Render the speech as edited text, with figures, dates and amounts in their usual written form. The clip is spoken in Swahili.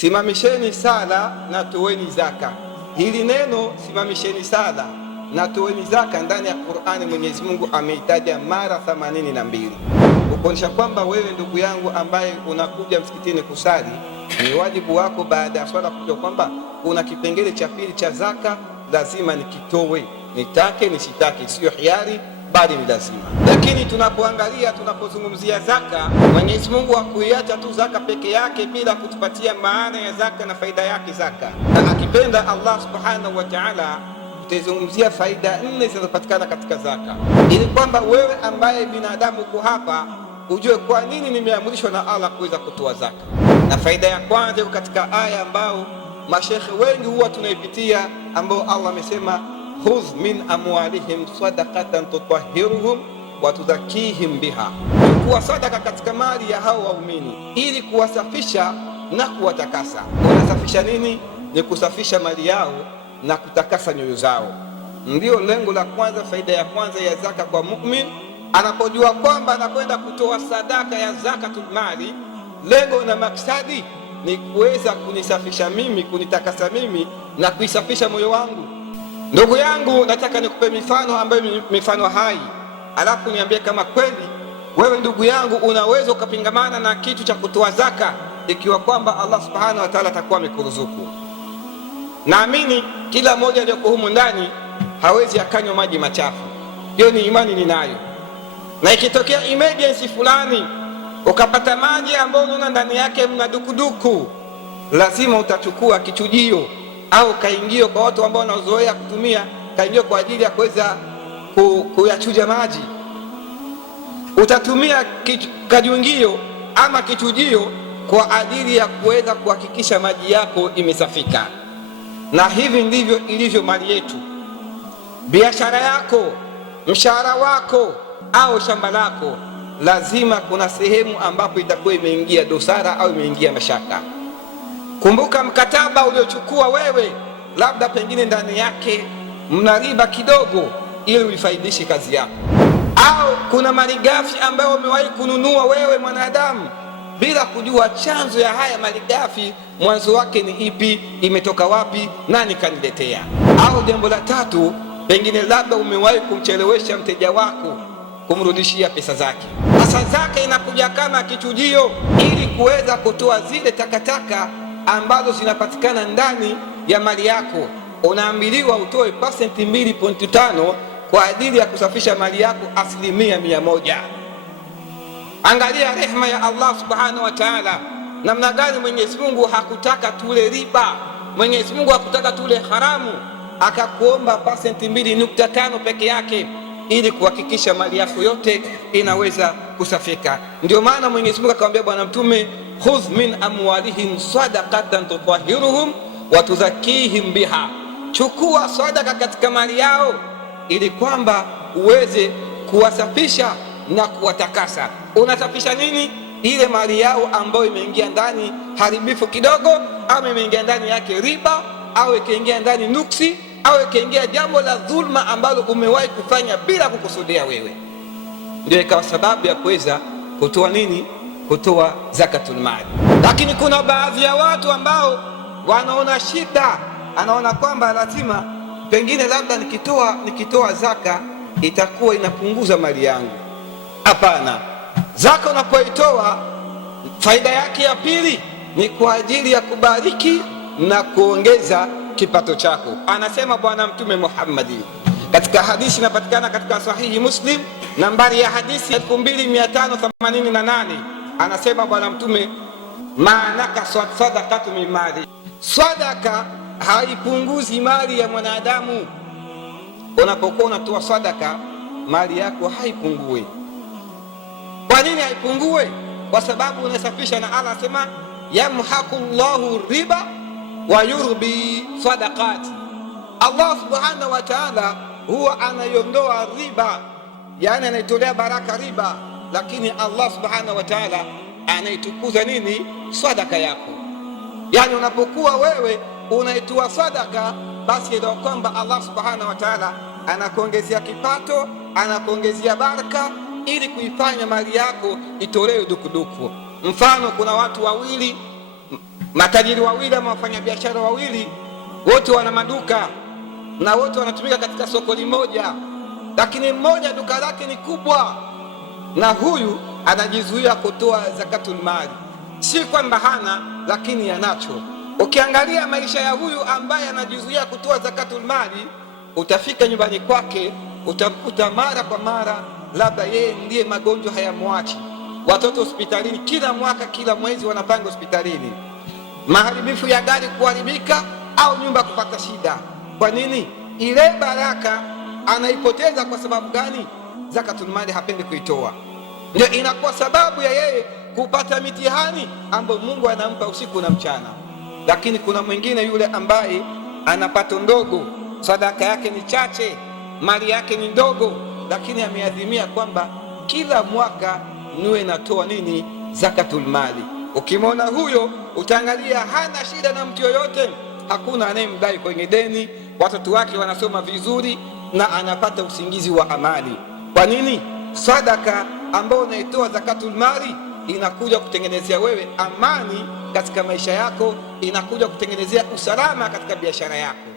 simamisheni sala na toeni zaka. Hili neno simamisheni sala na toeni zaka ndani ya Qur'ani Mwenyezi Mungu ameitaja mara 82, kuonyesha kwamba wewe ndugu yangu ambaye unakuja msikitini kusali, ni wajibu wako baada ya swala kujua kwamba kuna kipengele cha pili cha zaka lazima nikitowe, nitake nisitake, sio hiari bali ni lazima. Lakini tunapozungumzia zaka, Mwenyezi Mungu hakuiacha tu zaka peke yake bila kutupatia maana ya zaka na faida yake zaka, na akipenda Allah subhanahu wa ta'ala tutazungumzia faida 4 zinazopatikana katika zaka, ili kwamba wewe ambaye binadamu uko hapa ujue kwa nini nimeamrishwa na Allah kuweza kutoa zaka. Na faida ya kwanza katika aya ambao mashekhe wengi huwa tunaipitia, ambao Allah amesema khudh min amwalihim sadaqatan tutahhiruhum wa tudhakkihim biha, kuwa sadaka katika mali ya hao waumini ili kuwasafisha na kuwatakasa. Unasafisha nini? Ni kusafisha mali yao na kutakasa nyoyo zao. Ndio lengo la kwanza, faida ya kwanza ya zaka kwa mu'min anapojua kwamba anakwenda kutoa sadaka ya zakatul mali. Lengo na maksadi ni kuweza kunisafisha mimi, kunitakasa mimi na kuisafisha moyo wangu. Ndugu yangu, nataka nikupe mifano ambayo mifano hai, alafu niambie kama kweli wewe ndugu yangu unaweza ukapingamana na kitu cha kutoa zaka ikiwa kwamba Allah subhanahu wa ta'ala atakuwa amekuruzuku. Naamini kila mmoja aliyoko humu ndani hawezi akanywa maji machafu, hiyo ni imani ninayo. Na ikitokea emergency fulani ukapata maji ambayo unaona ndani yake mna dukuduku, lazima utachukua kichujio au kaingio, kwa watu ambao wanazoea kutumia kaingio kwa ajili ya kuweza kuyachuja maji. Utatumia kajungio ama kichujio kwa ajili ya kuweza kuhakikisha maji yako imesafika. Na hivi ndivyo ilivyo mali yetu. Biashara yako, mshahara wako au shamba lako, lazima kuna sehemu ambapo itakuwa imeingia dosara au imeingia mashaka. Kumbuka mkataba uliochukua wewe, labda pengine ndani yake mna riba kidogo ili uifaidishe kazi yako, au kuna malighafi ambayo umewahi kununua wewe mwanadamu bila kujua chanzo ya haya malighafi, mwanzo wake ni ipi, imetoka wapi, nani kaniletea. Au jambo la tatu, pengine labda umewahi kumchelewesha mteja wako kumrudishia pesa zake. Sasa zaka inakuja kama kichujio ili kuweza kutoa zile takataka ambazo zinapatikana ndani ya mali yako. Unaambiliwa utoe 2.5% kwa ajili ya kusafisha mali yako 100%. Angalia rehema ya Allah subhanahu wa ta'ala, namna gani Mwenyezi Mungu hakutaka tule riba, Mwenyezi Mungu hakutaka tule haramu, akakuomba 2.5% peke yake ili kuhakikisha mali yako yote inaweza kusafika. Ndio maana Mwenyezi Mungu akamwambia Bwana Mtume, khudh min amwalihim sadaqatan tutahhiruhum wa tudhakkihim biha, chukua sadaka katika mali yao ili kwamba uweze kuwasafisha na kuwatakasa. Unasafisha nini? Ile mali yao ambayo imeingia ndani haribifu kidogo, au imeingia ndani yake riba, au ikaingia ndani nuksi, au ikaingia jambo la dhulma ambalo umewahi kufanya bila kukusudia wewe, ndio ikawa sababu ya kuweza kutoa nini? Kutoa zakatul mali. Lakini kuna baadhi ya watu ambao wanaona shida, anaona kwamba lazima pengine labda nikitoa zaka itakuwa inapunguza mali yangu. Hapana, zaka unapoitoa faida yake ya pili ni kwa ajili ya kubariki na kuongeza kipato chako. Anasema Bwana Mtume Muhammad katika hadithi inapatikana katika sahihi Muslim, nambari ya hadithi 2588, anasema Bwana Mtume, maanaka sadaqatu min mali, sadaka haipunguzi mali ya mwanadamu. Unapokuwa unatoa sadaka, mali yako haipungue. Kwa nini haipungue? Kwa sababu unasafisha, na Allah anasema yamhaqullahu riba wa yurbi sadaqati. Allah subhanahu wa ta'ala huwa anaiondoa riba, yani anaitolea baraka riba, lakini Allah subhanahu wa ta'ala anaitukuza nini? Sadaka yako. Yani unapokuwa wewe unaitoa sadaka, basi ndio kwamba Allah subhanahu wa ta'ala anakuongezea kipato, anakuongezea baraka ili kuifanya mali yako itolewe dukuduku. Mfano, kuna watu wawili Matajiri wawili ama wafanyabiashara wawili, wote wana maduka na wote wanatumika katika soko limoja, lakini mmoja duka lake ni kubwa na huyu anajizuia kutoa zakatul mali. Si kwamba hana, lakini anacho. Ukiangalia maisha ya huyu ambaye anajizuia kutoa zakatul mali, utafika nyumbani kwake utamkuta mara kwa mara labda yeye ndiye magonjwa hayamwachi, watoto hospitalini kila mwaka, kila mwezi wanapanga hospitalini, maharibifu ya gari kuharibika au nyumba kupata shida. Kwa nini? Ile baraka anaipoteza. Kwa sababu gani? Zakatul mali hapendi kuitoa, ndio inakuwa sababu ya yeye kupata mitihani ambayo Mungu anampa usiku na mchana. Lakini kuna mwingine yule ambaye ana pato ndogo, sadaka yake ni chache, mali yake ni ndogo, lakini ameadhimia kwamba kila mwaka niwe natoa nini? Zakatul mali. Ukimwona huyo utaangalia hana shida na mtu yoyote, hakuna anayemdai kwenye deni, watoto wake wanasoma vizuri na anapata usingizi wa amani. Kwa nini? Sadaka ambayo unaitoa zakatul mali inakuja kutengenezea wewe amani katika maisha yako, inakuja kutengenezea usalama katika biashara yako.